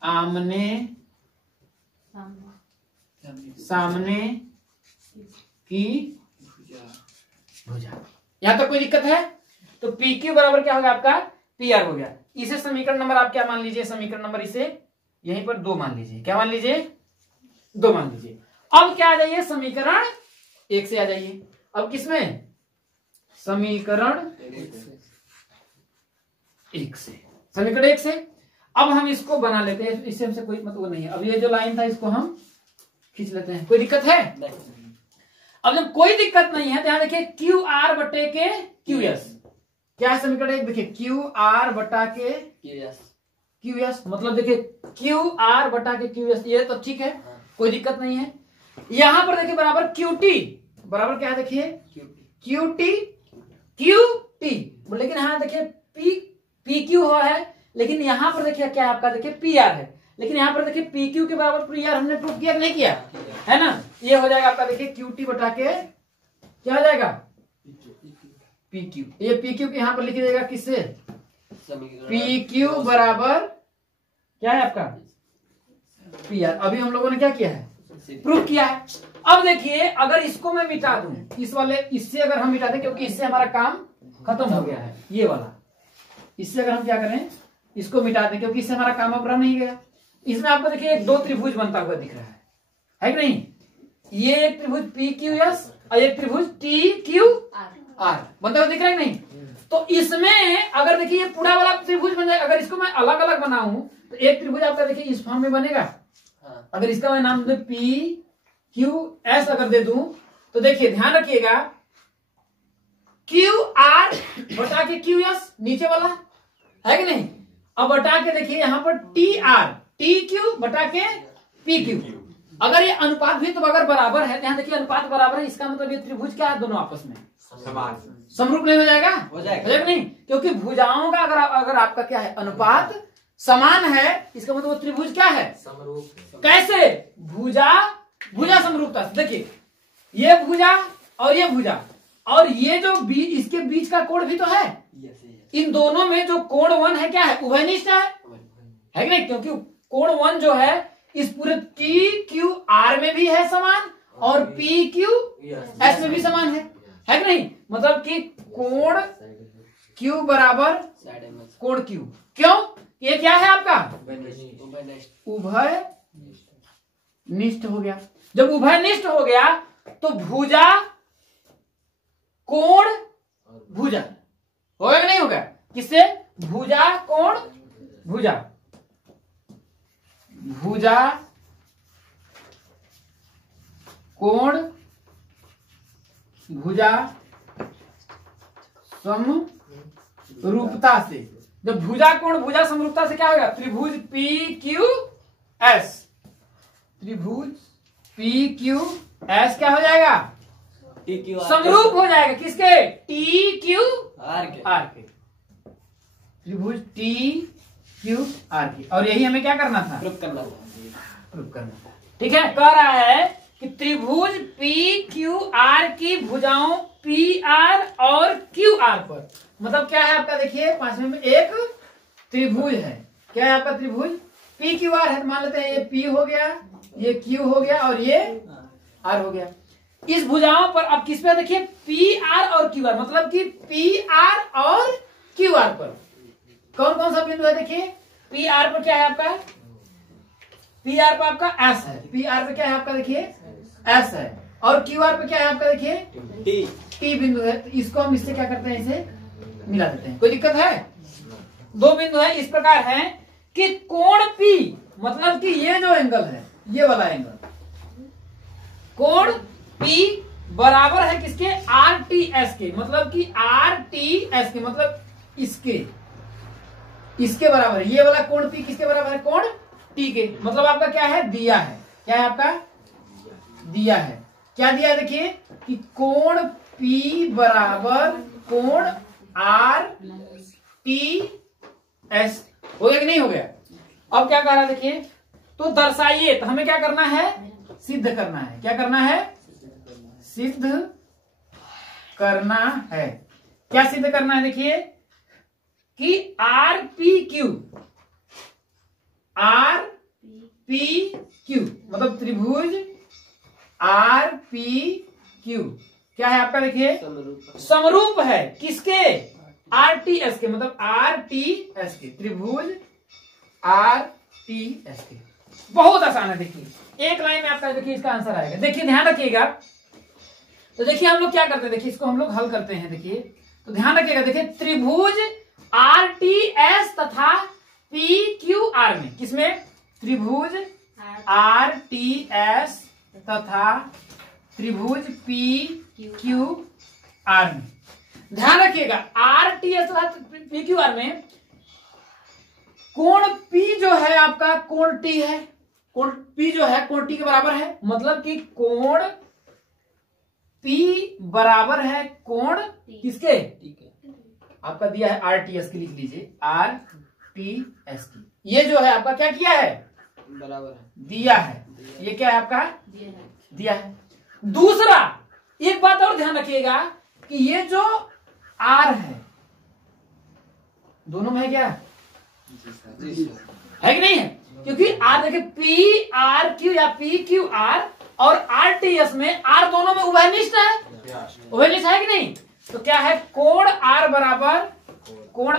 आमने सामने की भुजा। यहां तक कोई दिक्कत है, तो पी क्यू बराबर क्या होगा आपका, पी आर हो गया। इसे समीकरण नंबर आप क्या मान लीजिए, समीकरण नंबर इसे यहीं पर 2 मान लीजिए, क्या मान लीजिए, 2 मान लीजिए। अब क्या आ जाइए, समीकरण 1 से आ जाइए। अब किसमें, समीकरण 1 से, समीकरण 1 से। अब हम इसको बना लेते हैं, इससे हमसे कोई मतलब नहीं है। अब ये जो लाइन था इसको हम खींच लेते हैं, कोई दिक्कत है। अब जब कोई दिक्कत नहीं है तो यहां देखिए क्यू आर बटे के क्यू एस, क्या है समीकरण 1, देखिए क्यू आर बटा के क्यू एस, मतलब देखिए क्यू आर बटा के क्यू एस, ये तो ठीक है, कोई दिक्कत नहीं है। यहां पर देखिए बराबर क्यू टी बराबर क्या है, देखिए क्यू टी, लेकिन यहां देखिए पी क्यू है, लेकिन यहां पर देखिए क्या है आपका, देखिए पी आर है, लेकिन यहां पर देखिए पी क्यू के बराबर पी आर हमने प्रूफ किया नहीं किया है ना। ये हो जाएगा आपका देखिए क्यू टी बटा के क्या हो जाएगा, पी क्यू। ये पी क्यू के यहां पर लिख देगा किससे, पी क्यू बराबर क्या है आपका, पी आर। अभी हम लोगों ने क्या किया है, प्रूफ किया है। अब देखिए अगर इसको मैं मिटा दूं, इस वाले इससे अगर हम मिटा दें, क्योंकि इससे हमारा काम खत्म हो गया है, ये वाला, इससे अगर हम क्या करें, इसको मिटा दें, क्योंकि इससे हमारा काम अब रह नहीं गया। इसमें आपको देखिए एक दो त्रिभुज बनता हुआ दिख रहा है कि नहीं? ये एक त्रिभुज पी क्यू एस और एक त्रिभुज टी क्यू आर बनता हुआ दिख रहा है कि नहीं? तो इसमें अगर देखिए ये पूरा वाला त्रिभुज बन जाए, अगर इसको मैं अलग अलग बनाऊं तो एक त्रिभुज आपका देखिए इस फॉर्म में बनेगा। अगर इसका मैं नाम दे पी क्यू एस अगर दे दूं तो देखिए ध्यान रखिएगा, क्यू आर बटा के क्यू एस नीचे वाला है कि नहीं? अब बटा के देखिए यहां पर टी आर टी क्यू बटा के पी क्यू। अगर ये अनुपात भी तो अगर बराबर है, ध्यान देखिए अनुपात बराबर है, इसका मतलब ये त्रिभुज क्या है, दोनों आपस में समान, समरूप नहीं हो जाएगा? हो जाएगा नहीं, क्योंकि भुजाओं का अगर आपका क्या है, अनुपात समान है, इसका मतलब वो त्रिभुज क्या है, समरूप। कैसे? भुजा समरूपता से। देखिए ये भुजा और ये भुजा और ये जो इसके बीच का कोण भी तो है, इन दोनों में जो कोण 1 है क्या है, उभयनिष्ठ है कि नहीं? क्योंकि कोण 1 जो है इस पूरे टी क्यू आर में भी है समान और पी क्यू एस में भी समान है कि नहीं? मतलब कि कोण Q बराबर कोण Q। क्यों? ये क्या है आपका, उभय निष्ठ हो गया। जब उभय निष्ठ हो गया तो भुजा कोण भुजा होगा कि नहीं होगा? किससे? भुजा कोण भुजा, भुजा कोण भुजा समरूपता से। जब भुजा कोण भुजा समरूपता से क्या होगा, त्रिभुज पी क्यू एस, त्रिभुज पी क्यू एस क्या हो जाएगा, समरूप हो जाएगा। किसके? टी क्यू आर के, त्रिभुज टी क्यू आर के। और यही हमें क्या करना था, प्रूफ करना था। ठीक है, कह रहा है कि त्रिभुज पी क्यू आर की भुजाओं पी आर और क्यू आर पर, मतलब क्या है आपका, देखिए पांचवें में एक त्रिभुज है, क्या है आपका त्रिभुज पी क्यू आर है। मान लेते हैं ये पी हो गया, ये क्यू हो गया और ये आर हो गया। इस भुजाओं पर अब किस पे देखिए, पी आर और क्यू आर, मतलब कि पी आर और क्यू आर पर कौन कौन सा बिंदु है? देखिए पी आर पर क्या है आपका, पी आर पर आपका एस है, पी आर पर क्या है आपका देखिए एस है, और क्यू आर पर क्या है आपका देखिए टी बिंदु है। तो इसको हम इससे क्या करते हैं, इसे मिला देते हैं। कोई दिक्कत है? दो बिंदु है, इस प्रकार है कि कोण पी, मतलब कि ये जो एंगल है, ये वाला एंगल, कोण पी बराबर है किसके, आर टी एस के, मतलब कि आर टी एस के, मतलब इसके बराबर है। ये वाला कोण पी किसके बराबर है, कोण टी के, मतलब आपका क्या है, दिया है। क्या है आपका, दिया है। क्या दिया है देखिए कि कोण पी बराबर कोण आर टी एस। हो गया कि नहीं हो गया? अब क्या कह रहा है देखिए, तो दर्शाइए, तो हमें क्या करना है, सिद्ध करना है। क्या करना है, सिद्ध करना है। क्या सिद्ध करना है देखिए कि आर पी क्यू मतलब त्रिभुज आर पी क्यू क्या है आपका देखिए, समरूप है किसके, आर टी एस के, मतलब आर टी एस के, त्रिभुज आर टी एस के। बहुत आसान है, देखिए एक लाइन में आपका देखिए इसका आंसर आएगा। देखिए ध्यान रखिएगा, तो देखिए हम लोग क्या करते हैं, देखिए इसको हम लोग हल करते हैं। देखिए तो ध्यान रखिएगा, देखिए त्रिभुज आर टी एस तथा पी क्यू आर में, किसमें, त्रिभुज आर टी एस तथा त्रिभुज पी क्यू आर में। ध्यान रखिएगा आर टी एस तथा पी क्यू आर में कोण पी जो है आपका कोण टी है, कोण पी जो है कोण टी के बराबर है, मतलब कि कोण पी बराबर है कोण किसके, आपका दिया है आर टी एस की, लिख लीजिए आर टी एस की। ये जो है आपका क्या किया है, बराबर है, दिया है। ये क्या है आपका, दिया है। दूसरा एक बात और ध्यान रखिएगा कि ये जो आर है दोनों में है क्या, है कि नहीं है? क्योंकि आर देखिए पी आर क्यू या पी क्यू आर और आर टी एस में आर दोनों में उभयनिष्ठ है, उभयनिष्ठ है कि नहीं? तो क्या है कोण आर बराबर कोण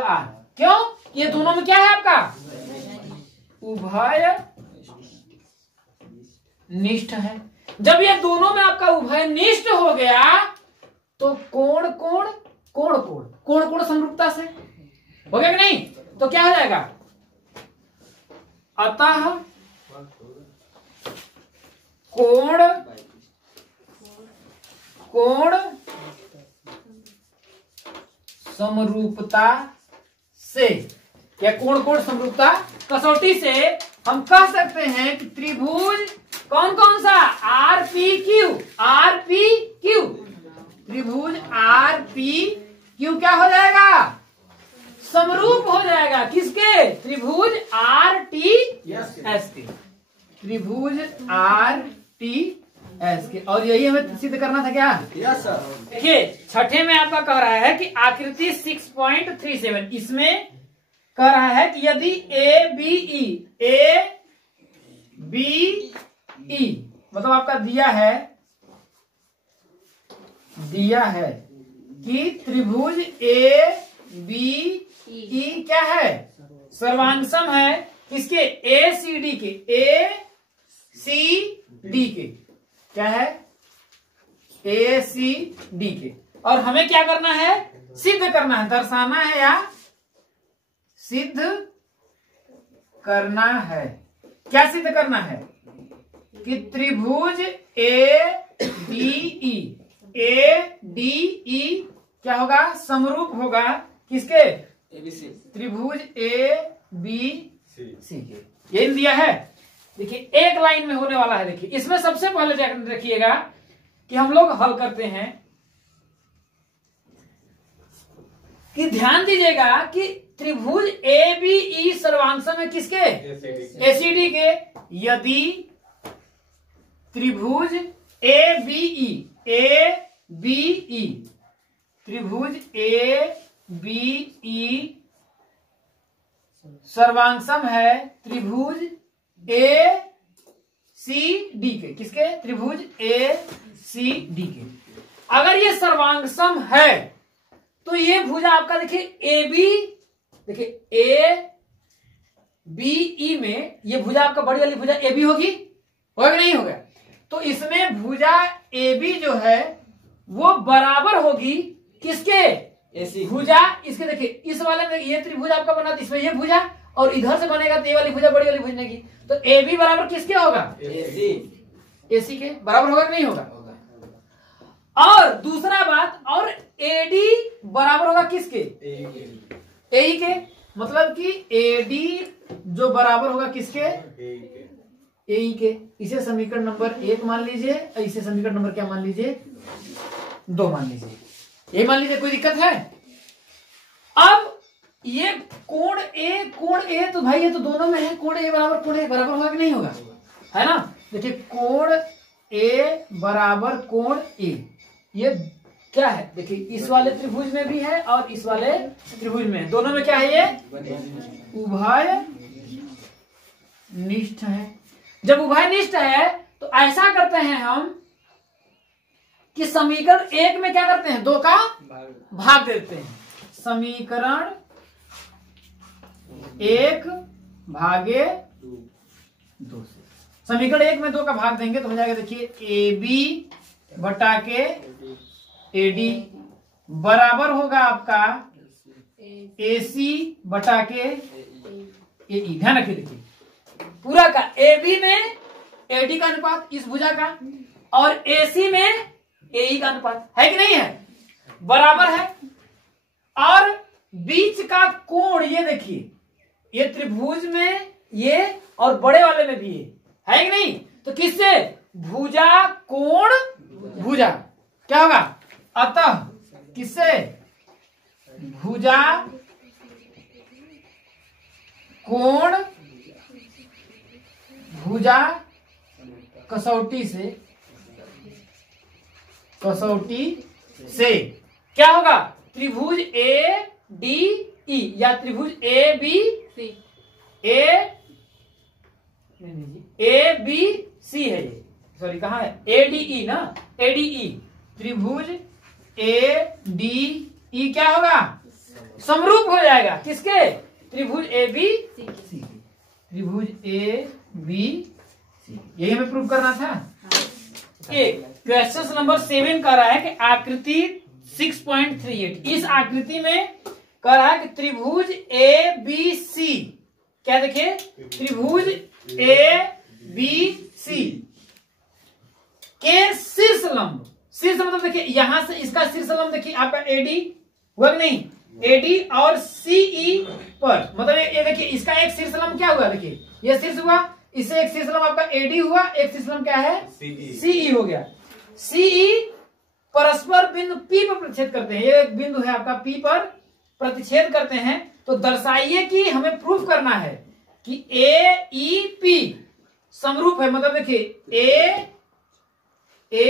आर। क्यों? ये दोनों में क्या है आपका उभय निष्ठ है। जब ये दोनों में आपका उभय निष्ठ हो गया तो कोण समरूपता से हो गया कि नहीं? तो क्या हो जाएगा? अतः कोण समरूपता से, क्या कोण समरूपता कसौटी से हम कह सकते हैं कि त्रिभुज कौन सा आर पी क्यू त्रिभुज आर पी क्यू क्या हो जाएगा? समरूप हो जाएगा किसके? त्रिभुज आर टी एस के, त्रिभुज आर टी एस के। और यही हमें सिद्ध करना था क्या? Yes sir. देखिए छठे में आपका कह रहा है कि आकृति 6.37 इसमें कह रहा है कि यदि ए बी ई मतलब आपका दिया है कि त्रिभुज ए बी ई क्या है? सर्वांगसम है किसके? ए सी डी के क्या है? ए सी डी के। और हमें क्या करना है? सिद्ध करना है, दर्शाना है या सिद्ध करना है। क्या सिद्ध करना है? कि त्रिभुज ए डी ई क्या होगा? समरूप होगा किसके? ABC। त्रिभुज ए बी सी के। ये दिया है। देखिए एक लाइन में होने वाला है। देखिए इसमें सबसे पहले रखिएगा कि हम लोग हल करते हैं कि ध्यान दीजिएगा कि त्रिभुज ए बी ई सर्वांगसम है किसके? एसीडी के। यदि त्रिभुज ए बी ई त्रिभुज ए बी ई सर्वांगसम है त्रिभुज ए सी डी के। किसके? त्रिभुज ए सी डी के। अगर ये सर्वांगसम है तो ये भुजा आपका देखिए ए बी, देखिए ए बी ई में ये भुजा आपका बड़ी वाली भुजा ए बी होगी, होगा कि नहीं होगा? तो इसमें भुजा ए बी जो है वो बराबर होगी किसके? ऐसी भुजा इसके। देखिए इस वाले में ये त्रिभुज आपका बना, इसमें ये भुजा और इधर से बनेगा तो ये वाली भुजा बड़ी वाली भुजा की। तो ए बी बराबर किसके होगा? एसी के बराबर होगा कि नहीं होगा? और दूसरा बात, और एडी बराबर होगा किसके? एई के। मतलब कि एडी जो बराबर होगा किसके? एई के। इसे समीकरण नंबर 1 मान लीजिए, इसे समीकरण नंबर क्या मान लीजिए? 2 मान लीजिए। ये मान लीजिए, कोई दिक्कत है? अब ये कोण ए तो भाई ये तो दोनों में है। कोण ए बराबर होगा कि नहीं होगा? है ना? देखिए कोण ए बराबर कोण ए, ये क्या है? देखिए इस वाले त्रिभुज में भी है और इस वाले त्रिभुज में, दोनों में क्या है? ये उभय निष्ठ है। जब उभय निष्ठ है तो ऐसा करते हैं हम कि समीकरण 1 में क्या करते हैं? 2 का भाग देते हैं। समीकरण 1 भागे 2 से समीकरण 1 में 2 का भाग देंगे तो हो जाएगा। देखिए ए बी बटा के ए डी बराबर होगा आपका ए सी बटा के ए ई। ध्यान रखिए, देखिए पूरा का ए बी में ए डी का अनुपात इस भुजा का और ए सी में ए ई का अनुपात है कि नहीं है? बराबर है। और बीच का कोण ये देखिए, ये त्रिभुज में ये और बड़े वाले में भी है कि नहीं? तो किससे? भुजा कोण भुजा क्या होगा? अतः किससे? भुजा कोण भुजा कसौटी से क्या होगा? त्रिभुज ए डी ई या त्रिभुज A B C A B C है ये, सॉरी कहाँ है, एडीई ना, एडीई त्रिभुज एडीई क्या होगा, समरूप हो जाएगा किसके, त्रिभुज ए बी सी, त्रिभुज ए बी सी, यही हमें प्रूव करना था। क्वेश्चन नंबर 7 कह रहा है कि आकृति 6.38, इस आकृति में कह रहा है कि त्रिभुज ए बी सी, क्या देखिए, त्रिभुज ए बी सी के शीर्ष लंब, शीर्ष मतलब देखिए यहां से इसका शीर्ष लंब देखिए आपका एडी हुआ कि नहीं, एडी और सीई पर, मतलब ये देखिए इसका एक शीर्ष लंब क्या हुआ, देखिए ये शीर्ष हुआ, इससे एक शीर्ष लंब आपका एडी हुआ, एक शीर्ष लंब क्या है, सीई हो गया। सीई परस्पर बिंदु पी पर प्रतिच्छेद करते हैं, ये एक बिंदु है आपका पी पर प्रतिच्छेद करते हैं, तो दर्शाइए कि हमें प्रूफ करना है कि ए ई पी समरूप है, मतलब देखिए ए ई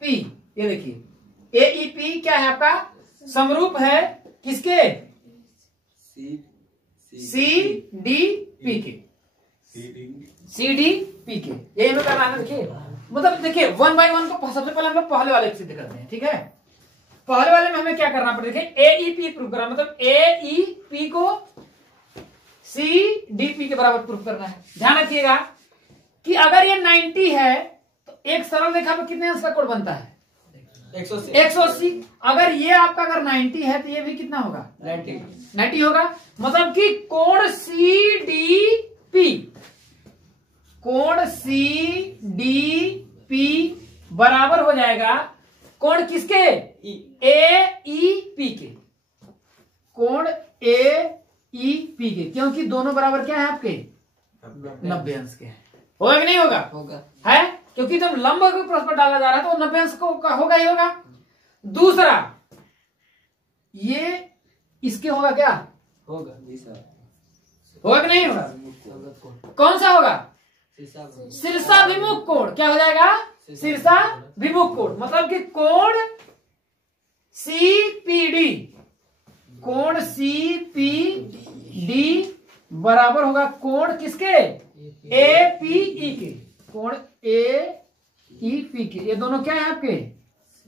पी, ये देखिए ए ई पी क्या है आपका, समरूप है किसके, सी डी पी के, सी डी पी के, यही हमें करना है। देखिए मतलब देखिए 1 बाय 1 को सबसे पहले हम लोग पहले वाले सिद्ध करते हैं, ठीक है। पहले वाले में हमें क्या करना पड़ेगा, देखिए ए ई पी प्रूफ करना, मतलब ए ई पी को सी डी पी के बराबर प्रूफ करना है। ध्यान रखिएगा कि अगर ये 90 है तो एक सरल रेखा पर कितने अंश का कोण बनता है, 180। अगर ये आपका अगर 90 है तो ये भी कितना होगा, 90 होगा, मतलब कि कोण सी डी पी, कोण सी डी पी बराबर हो जाएगा कोण किसके, ए ई पी के, कोण ए ई पी के, क्योंकि दोनों बराबर क्या है आपके 90 अंश के, होगा कि नहीं होगा, होगा है, क्योंकि जब लंब को परस्पर डाला जा रहा है तो 90 अंश को होगा ही होगा। दूसरा ये इसके होगा क्या, होगा कि नहीं होगा, कौन सा होगा, शीर्षाभिमुख कोण, क्या हो जाएगा, शीर्षाभिमुख कोण, मतलब कि कोण सीपीडी, कोण सीपीडी बराबर होगा कोण किसके, एपीई के, कोण एईपी के, ये दोनों क्या है आपके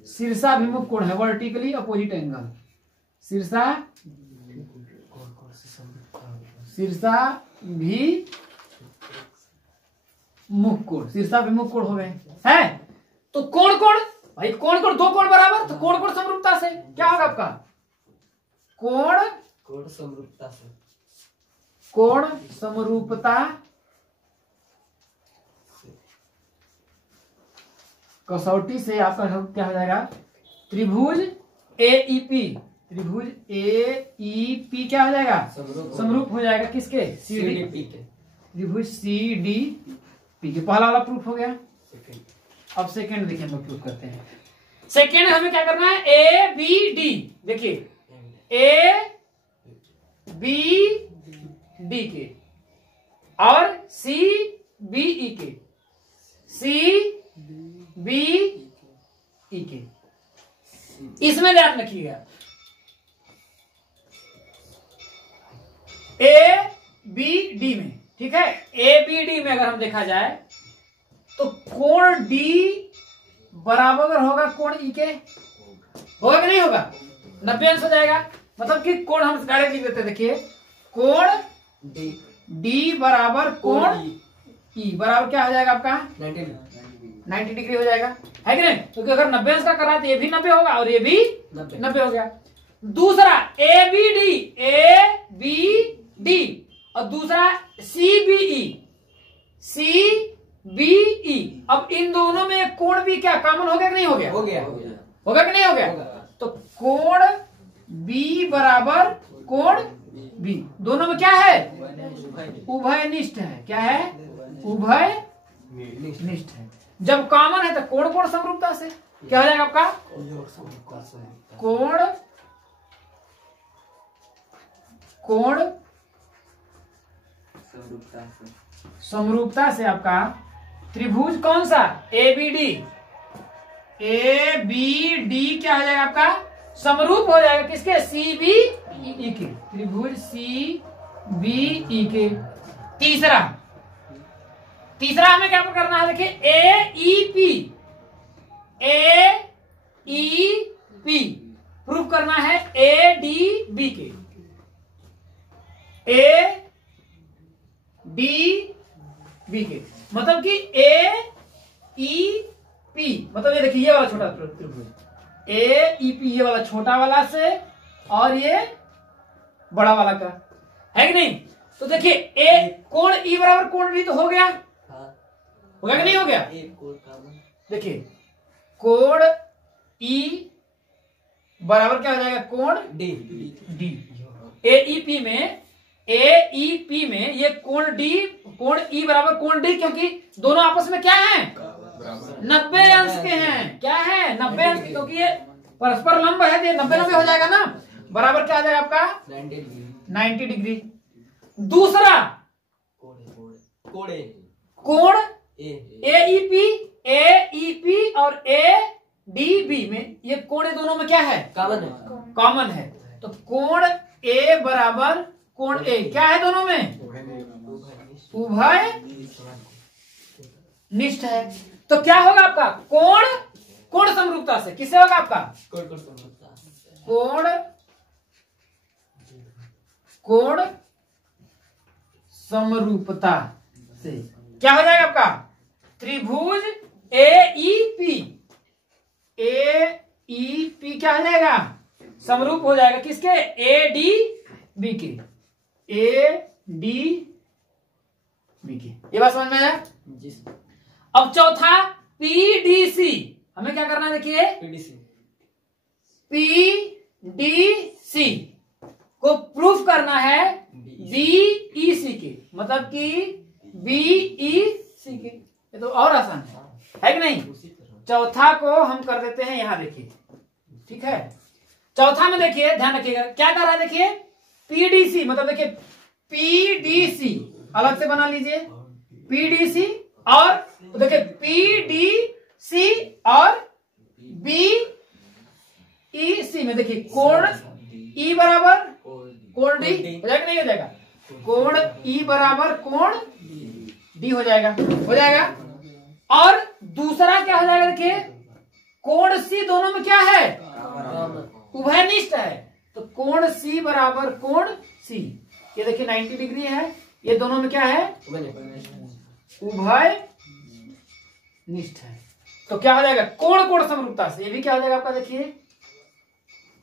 शीर्षाभिमुख कोण है, वर्टिकली अपोजिट एंगल, शीर्षाभिमुख कोण, शीर्षाभिमुख कोण हो गए है। तो कोण भाई कोण दो कोण बराबर, तो कोण समरूपता से क्या होगा आपका, कोण समरूपता से, कोण समरूपता कसौटी से आपका क्या हो जाएगा, त्रिभुज एईपी, त्रिभुज एईपी क्या हो जाएगा, समरूप हो जाएगा किसके, सीडीपी के, त्रिभुज सीडीपी के। पहला वाला प्रूफ हो गया। अब सेकंड देखिए हम लोग प्रूफ करते हैं। सेकंड हमें क्या करना है, ए बी डी, देखिए ए बी डी के और सी बी ई के, सी बी ई के, इसमें ध्यान रखिएगा ए बी डी में, ठीक है, ए बी डी में अगर हम देखा जाए तो कोण डी बराबर होगा कोण ई के, होगा कि नहीं होगा, 90 अंश हो जाएगा, मतलब कि कोण हम डायरेक्ट लिख देते हैं, देखिए कोण डी बराबर कोण ई बराबर क्या हो जाएगा आपका 90 डिग्री हो जाएगा, है कि नहीं, क्योंकि अगर 90 अंश का करा तो ये भी 90 होगा और ये भी 90 हो गया। दूसरा ए बी डी और दूसरा सी बी ई, अब इन दोनों में कोण भी क्या कॉमन हो गया कि नहीं हो गया, होगा कि नहीं हो गया, तो कोण बी बराबर कोण बी, दोनों में क्या है, उभयनिष्ठ है, क्या है, उभयनिष्ठ है। जब कॉमन है तो कोण समरूपता से क्या हो जाएगा आपका, कोण समरूपता से आपका त्रिभुज कौन सा, ए बी डी क्या हो जाएगा आपका, समरूप हो जाएगा किसके, सी बी ई के, त्रिभुज सी बी ई के। तीसरा हमें क्या करना है, देखिए ए ई पी प्रूफ करना है ए डी बी के। ए डी बी के मतलब कि ए ई पी, मतलब ये देखिए ये वाला छोटा त्रिभुज ए ई पी, ये वाला छोटा वाला से और ये बड़ा वाला का है कि नहीं। तो देखिए ए कोण ई बराबर कोण डी तो हो गया, हो गया कि नहीं हो गया। देखिए कोण ई बराबर क्या हो जाएगा, कोण डी। ए ई पी में ये कोण डी, कोण ई बराबर कोण डी, क्योंकि दोनों आपस में क्या है, 90 अंश के हैं। क्या है, 90 अंश, क्योंकि ये परस्पर लंब है, ये 90 हो जाएगा ना, बराबर क्या आ जाएगा आपका 90 डिग्री। दूसरा कोण ए ई पी और ए डी बी में ये कोण दोनों में क्या है, कॉमन है। तो कोण ए बराबर कोण ए क्या है, दोनों में उभय निष्ठ है। तो क्या होगा आपका कोण समरूपता से, किससे होगा आपका कोण समरूपता से क्या हो जाएगा आपका त्रिभुज ए ई पी क्या हो जाएगा, समरूप हो जाएगा किसके, ए डी बी के। ये बात समझ में आया। अब चौथा पीडीसी, हमें क्या करना है, देखिए पीडीसी को प्रूफ करना है बीईसी के, मतलब कि बीईसी के। ये तो और आसान है कि नहीं। चौथा को हम कर देते हैं यहां, देखिए ठीक है। चौथा में देखिए ध्यान रखिएगा क्या कर रहा है, देखिए पीडीसी मतलब देखिए पीडीसी अलग से बना लीजिए, पीडीसी और देखिए पीडीसी और बीईसी में देखिए कोण ई बराबर कोण डी हो जाएगा, नहीं हो जाएगा, कोण ई बराबर कोण डी हो जाएगा। और दूसरा क्या हो जाएगा, देखिए कोण सी दोनों में क्या है, उभयनिष्ठ है। तो कोण सी बराबर कोण सी, ये देखिए 90 डिग्री है, ये दोनों में क्या है, उभय निष्ठ है। तो क्या हो जाएगा, कोण समरूपता से, ये भी क्या हो जाएगा आपका, देखिए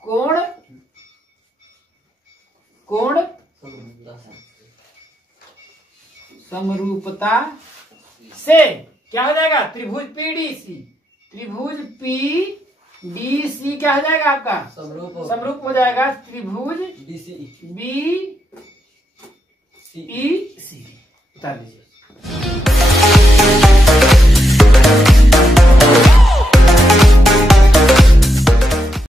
कोण समरूपता से क्या हो जाएगा, त्रिभुज पीडीसी क्या हो जाएगा आपका, समरूप हो जाएगा त्रिभुज बीईसी। उतार लीजिए।